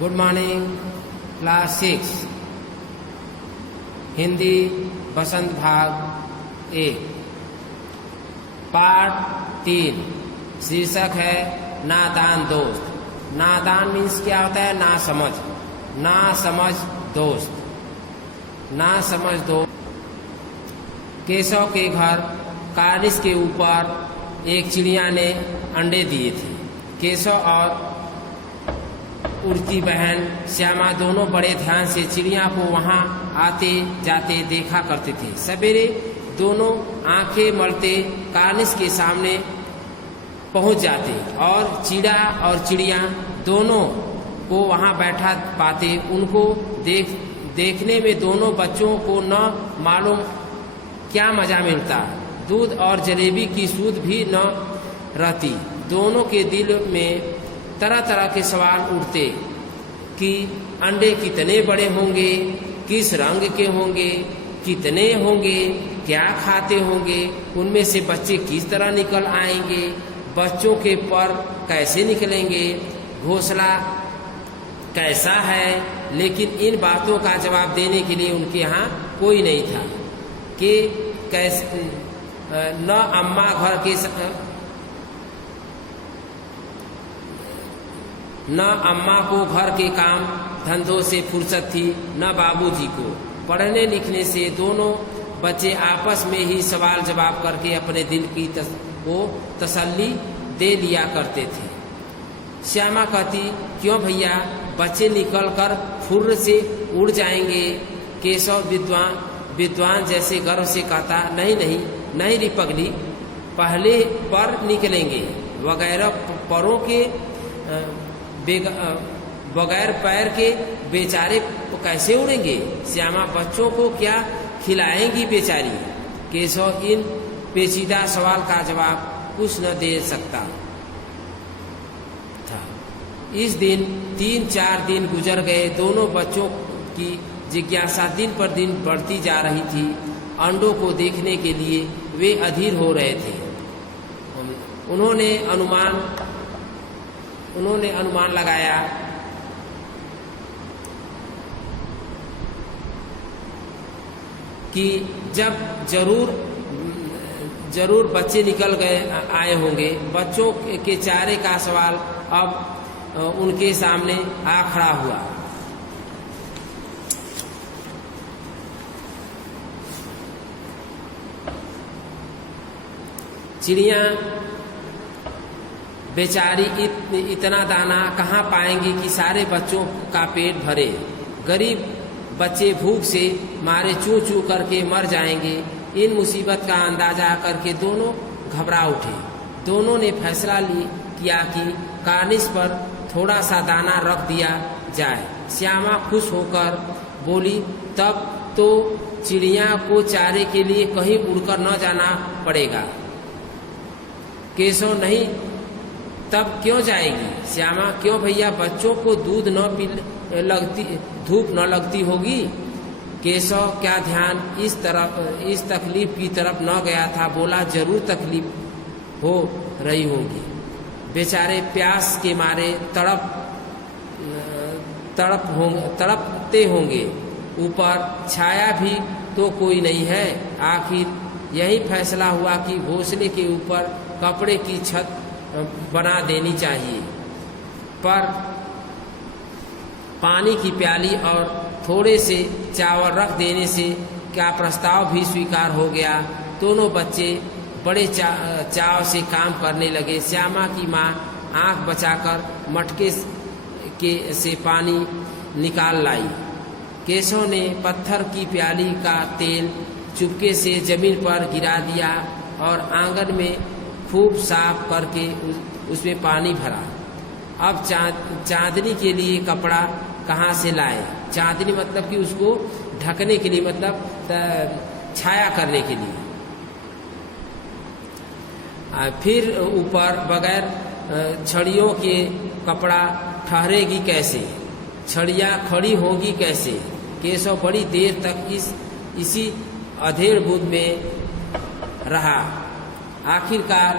Good morning class 6 Hindi बसंत भाग 1 part 3 शीर्षक है नादान दोस्त। नादान मीन्स क्या होता है? ना समझ, ना समझ दोस्त, ना समझ दोस्त। केशव के घर कार्निस के ऊपर एक चिड़िया ने अंडे दिए थे। केशव और उड़ती बहन श्यामा दोनों बड़े ध्यान से चिड़िया को वहां आते जाते देखा करते थे। सवेरे दोनों आंखें मलते कार्निस के सामने पहुंच जाते और चिड़ा और चिड़िया दोनों को वहां बैठा पाते। उनको देखने में दोनों बच्चों को न मालूम क्या मजा मिलता। दूध और जलेबी की सूध भी न रहती। दोनों के दिल में तरह तरह के सवाल उठते कि अंडे कितने बड़े होंगे, किस रंग के होंगे, कितने होंगे, क्या खाते होंगे, उनमें से बच्चे किस तरह निकल आएंगे, बच्चों के पर कैसे निकलेंगे, घोंसला कैसा है। लेकिन इन बातों का जवाब देने के लिए उनके यहाँ कोई नहीं था कि कैसे न अम्मा घर के न अम्मा को घर के काम धंधों से फुर्सत थी, न बाबूजी को। पढ़ने लिखने से दोनों बच्चे आपस में ही सवाल जवाब करके अपने दिल की को तसल्ली दे लिया करते थे। श्यामा कहती, क्यों भैया, बच्चे निकल कर फुर्र से उड़ जाएंगे। केशव विद्वान जैसे गर्व से कहता, नहीं नहीं नहीं री पगली, पहले पर निकलेंगे, वगैरह परों के बगैर पैर के बेचारे कैसे उड़ेंगे। श्यामा बच्चों को क्या खिलाएंगी बेचारी। केशव इन पेचीदा सवाल का जवाब कुछ न दे सकता था। इस दिन 3-4 दिन गुजर गए। दोनों बच्चों की जिज्ञासा दिन पर दिन बढ़ती जा रही थी। अंडों को देखने के लिए वे अधीर हो रहे थे। उन्होंने अनुमान लगाया कि जब जरूर बच्चे निकल आए होंगे। बच्चों के चारे का सवाल अब उनके सामने आ खड़ा हुआ। चिड़िया बेचारी इतना दाना कहाँ पाएंगी कि सारे बच्चों का पेट भरे। गरीब बच्चे भूख से मारे चू चू करके मर जाएंगे। इन मुसीबत का अंदाजा करके दोनों घबरा उठे। दोनों ने फैसला किया कि कार्निस पर थोड़ा सा दाना रख दिया जाए। श्यामा खुश होकर बोली, तब तो चिड़िया को चारे के लिए कहीं उड़कर न जाना पड़ेगा। केशव, नहीं, तब क्यों जाएगी। श्यामा, क्यों भैया, बच्चों को दूध धूप न लगती होगी। केशव क्या ध्यान इस तकलीफ की तरफ न गया था। बोला, जरूर तकलीफ हो रही होगी। बेचारे प्यास के मारे तड़पते होंगे। ऊपर छाया भी तो कोई नहीं है। आखिर यही फैसला हुआ कि घोंसले के ऊपर कपड़े की छत बना देनी चाहिए। पर पानी की प्याली और थोड़े से चावल रख देने से क्या प्रस्ताव भी स्वीकार हो गया। दोनों बच्चे बड़े चाव से काम करने लगे। श्यामा की माँ आंख बचाकर मटके से पानी निकाल लाई। केशव ने पत्थर की प्याली का तेल चुपके से जमीन पर गिरा दिया और आंगन में खूब साफ करके उसमें पानी भरा। अब चांदनी के लिए कपड़ा कहाँ से लाए। चांदनी मतलब कि उसको ढकने के लिए, मतलब छाया करने के लिए। फिर ऊपर बगैर छड़ियों के कपड़ा ठहरेगी कैसे, छड़ियाँ खड़ी होगी कैसे। केशव बड़ी देर तक इसी अधेड़ बुद्ध में रहा। आखिरकार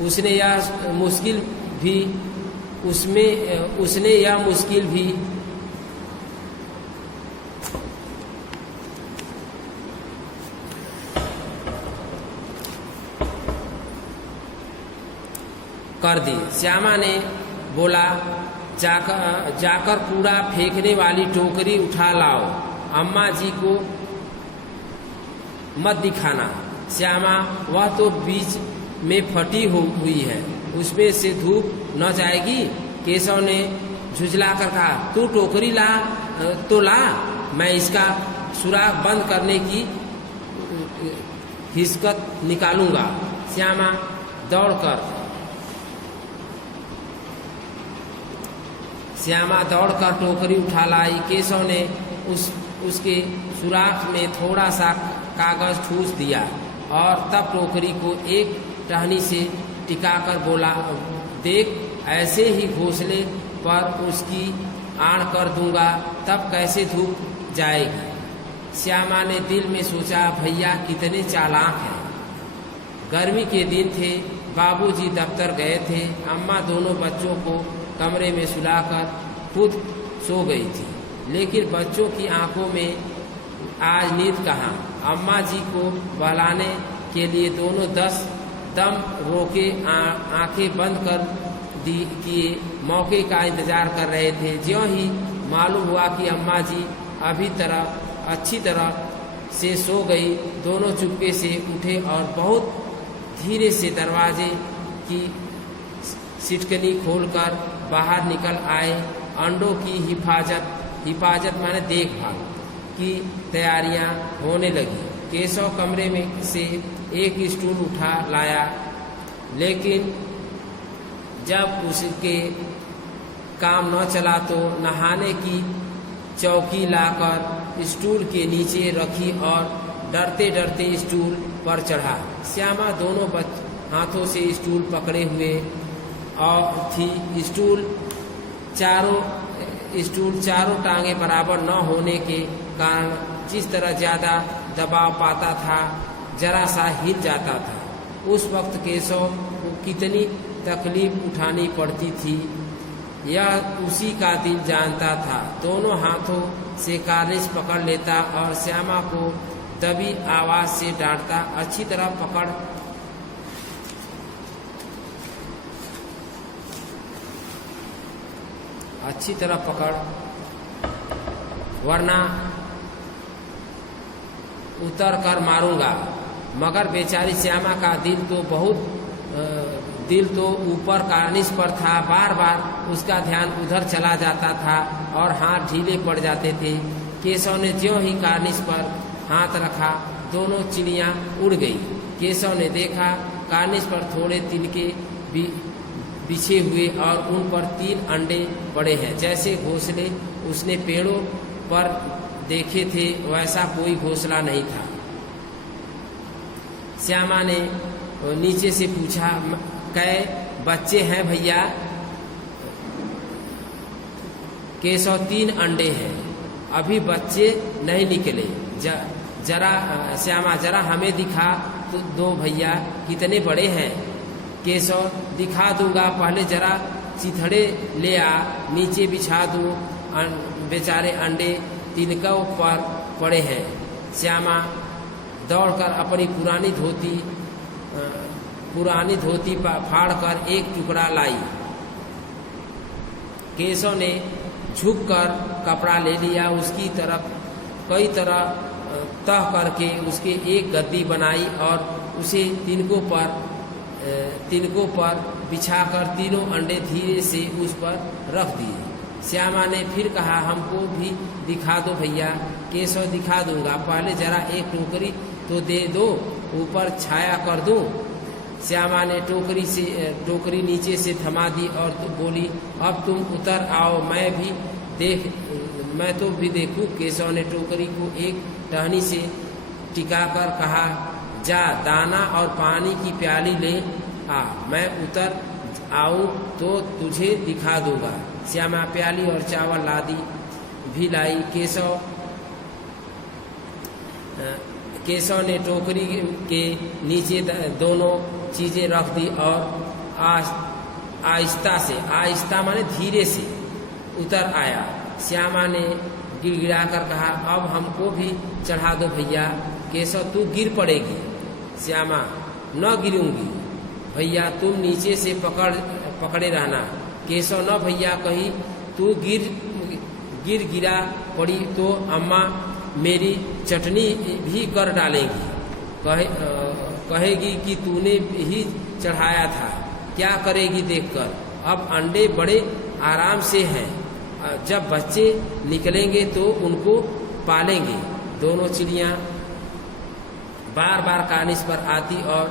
उसने यह मुश्किल भी उसने यह मुश्किल भी कर दी। श्यामा ने बोला, जाकर कूड़ा फेंकने वाली टोकरी उठा लाओ, अम्मा जी को मत दिखाना। श्यामा, वह तो बीच में फटी हुई है, उसमें से धूप न जाएगी। केशव ने झुझला कर कहा, तू टोकरी ला तो ला, मैं इसका सुराख बंद करने की हिचकत निकालूंगा। श्यामा दौड़कर टोकरी उठा लाई। केशव ने उसके सुराख में थोड़ा सा कागज ठूस दिया और तब टोकरी को एक टहनी से टिकाकर बोला, देख, ऐसे ही घोंसले पर उसकी आड़ कर दूंगा, तब कैसे धूप जाएगी। श्यामा ने दिल में सोचा, भैया कितने चालाक हैं। गर्मी के दिन थे, बाबूजी दफ्तर गए थे, अम्मा दोनों बच्चों को कमरे में सुलाकर खुद सो गई थी, लेकिन बच्चों की आंखों में आज नींद कहाँ। अम्मा जी को बहलाने के लिए दोनों 10 दम रोके आंखें बंद कर किए मौके का इंतजार कर रहे थे। ज्यों ही मालूम हुआ कि अम्मा जी अच्छी तरह से सो गई, दोनों चुपके से उठे और बहुत धीरे से दरवाजे की सिटकनी खोलकर बाहर निकल आए। अंडों की हिफाजत माने देखभाल की तैयारियां होने लगी। केशव कमरे में से एक स्टूल उठा लाया, लेकिन जब उसके काम न चला तो नहाने की चौकी लाकर स्टूल के नीचे रखी और डरते डरते स्टूल पर चढ़ा। श्यामा दोनों हाथों से स्टूल पकड़े हुए और थी। स्टूल चारों टांगें बराबर न होने के कारण जिस तरह ज्यादा दबाव पाता था, जरा सा हिल जाता था। उस वक्त केशव को कितनी तकलीफ उठानी पड़ती थी, यह उसी का दिल जानता था। दोनों हाथों से कार्निश पकड़ लेता और श्यामा को दबी आवाज से डांटता, अच्छी तरह पकड़, वरना उतर कर मारूंगा। मगर बेचारी श्यामा का दिल तो ऊपर कार्निश पर था। बार बार उसका ध्यान उधर चला जाता था और हाथ ढीले पड़ जाते थे। केशव ने ज्यों ही कार्निश पर हाथ रखा, दोनों चिड़ियां उड़ गई। केशव ने देखा, कार्निश पर थोड़े तिनके बिछे हुए और उन पर 3 अंडे पड़े हैं। जैसे घोंसले उसने पेड़ों पर देखे थे, वैसा कोई घोंसला नहीं था। श्यामा ने नीचे से पूछा, कै बच्चे हैं भैया? केशव, 3 अंडे हैं, अभी बच्चे नहीं निकले। श्यामा, जरा हमें दिखा तो दो भैया, कितने बड़े हैं? केशव, दिखा दूंगा, पहले जरा चिथड़े ले आ, नीचे बिछा दूं। बेचारे अंडे तिनकों पर पड़े हैं। श्यामा दौड़कर अपनी पुरानी धोती फाड़कर एक टुकड़ा लाई। केशव ने झुककर कपड़ा ले लिया, उसकी तरफ कई तरह तह करके उसके एक गद्दी बनाई और उसे तिनकों पर बिछाकर 3 अंडे धीरे से उस पर रख दिए। श्यामा ने फिर कहा, हमको भी दिखा दो भैया। केशव, दिखा दूंगा, पहले जरा एक टोकरी तो दे दो, ऊपर छाया कर दूं। श्यामा ने टोकरी नीचे से थमा दी और बोली, अब तुम उतर आओ, मैं तो भी देखूं। केशव ने टोकरी को एक टहनी से टिकाकर कहा, जा दाना और पानी की प्याली ले आ, मैं उतर आऊं तो तुझे दिखा दूंगा। श्यामा प्याली और चावल लादी भी लाई। केशव ने टोकरी के नीचे दोनों चीजें रख दी और आहिस्ता से, आहिस्ता माने धीरे से उतर आया। श्यामा ने गिड़गिड़ा कर कहा, अब हमको भी चढ़ा दो भैया। केशव, तू गिर पड़ेगी। श्यामा, न गिरूंगी भैया, तुम नीचे से पकड़े रहना। केशव, न भैया, कहीं तू गिरा पड़ी तो अम्मा मेरी चटनी भी कर डालेंगी, कहेगी कि तूने ही चढ़ाया था। क्या करेगी देखकर। अब अंडे बड़े आराम से हैं, जब बच्चे निकलेंगे तो उनको पालेंगे। दोनों चिड़ियाँ बार बार कानिस पर आती और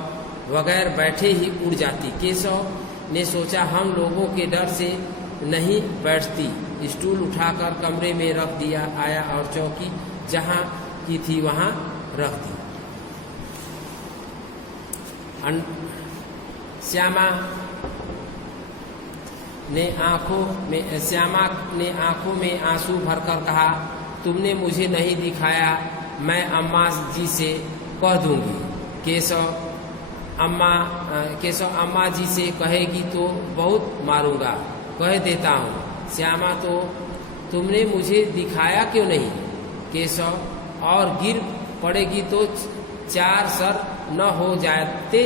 बगैर बैठे ही उड़ जाती। केशव ने सोचा, हम लोगों के डर से नहीं बैठती। स्टूल उठाकर कमरे में रख दिया आया और चौकी जहाँ की थी वहाँ रख दी। श्यामा ने आंखों में आंसू भरकर कहा, तुमने मुझे नहीं दिखाया, मैं अम्मा जी से कह दूंगी। केशव अम्मा जी से कहेगी तो बहुत मारूंगा, कह देता हूँ। श्यामा, तो तुमने मुझे दिखाया क्यों नहीं। केशव, और गिर पड़ेगी तो 4 सर न हो जाते।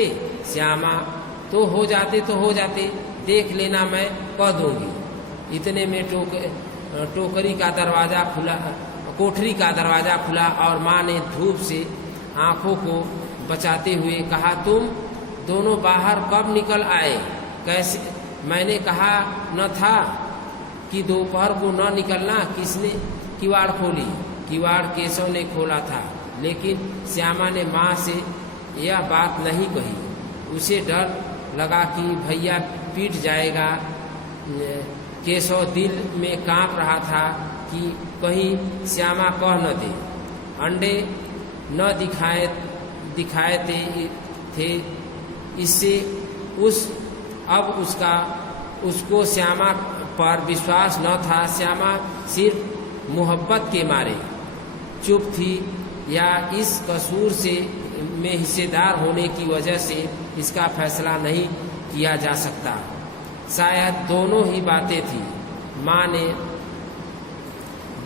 श्यामा, तो हो जाते, देख लेना, मैं कह दूंगी। इतने में कोठरी का दरवाजा खुला और माँ ने धूप से आंखों को बचाते हुए कहा, तुम दोनों बाहर कब निकल आए। कैसे, मैंने कहा न था कि दोपहर को न निकलना। किसने किवाड़ खोली। किवाड़ केशव ने खोला था, लेकिन श्यामा ने माँ से यह बात नहीं कही। उसे डर लगा कि भैया पीट जाएगा। केशव दिल में कांप रहा था कि कहीं श्यामा कह न दे। अंडे न दिखाए थे, इससे उसको श्यामा पर विश्वास न था। श्यामा सिर्फ मोहब्बत के मारे चुप थी, या इस कसूर में हिस्सेदार होने की वजह से इसका फैसला नहीं किया जा सकता। शायद दोनों ही बातें थी। माँ ने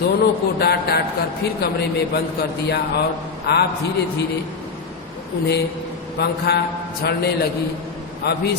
दोनों को डांट कर फिर कमरे में बंद कर दिया और आप धीरे धीरे उन्हें पंखा झड़ने लगी। अभी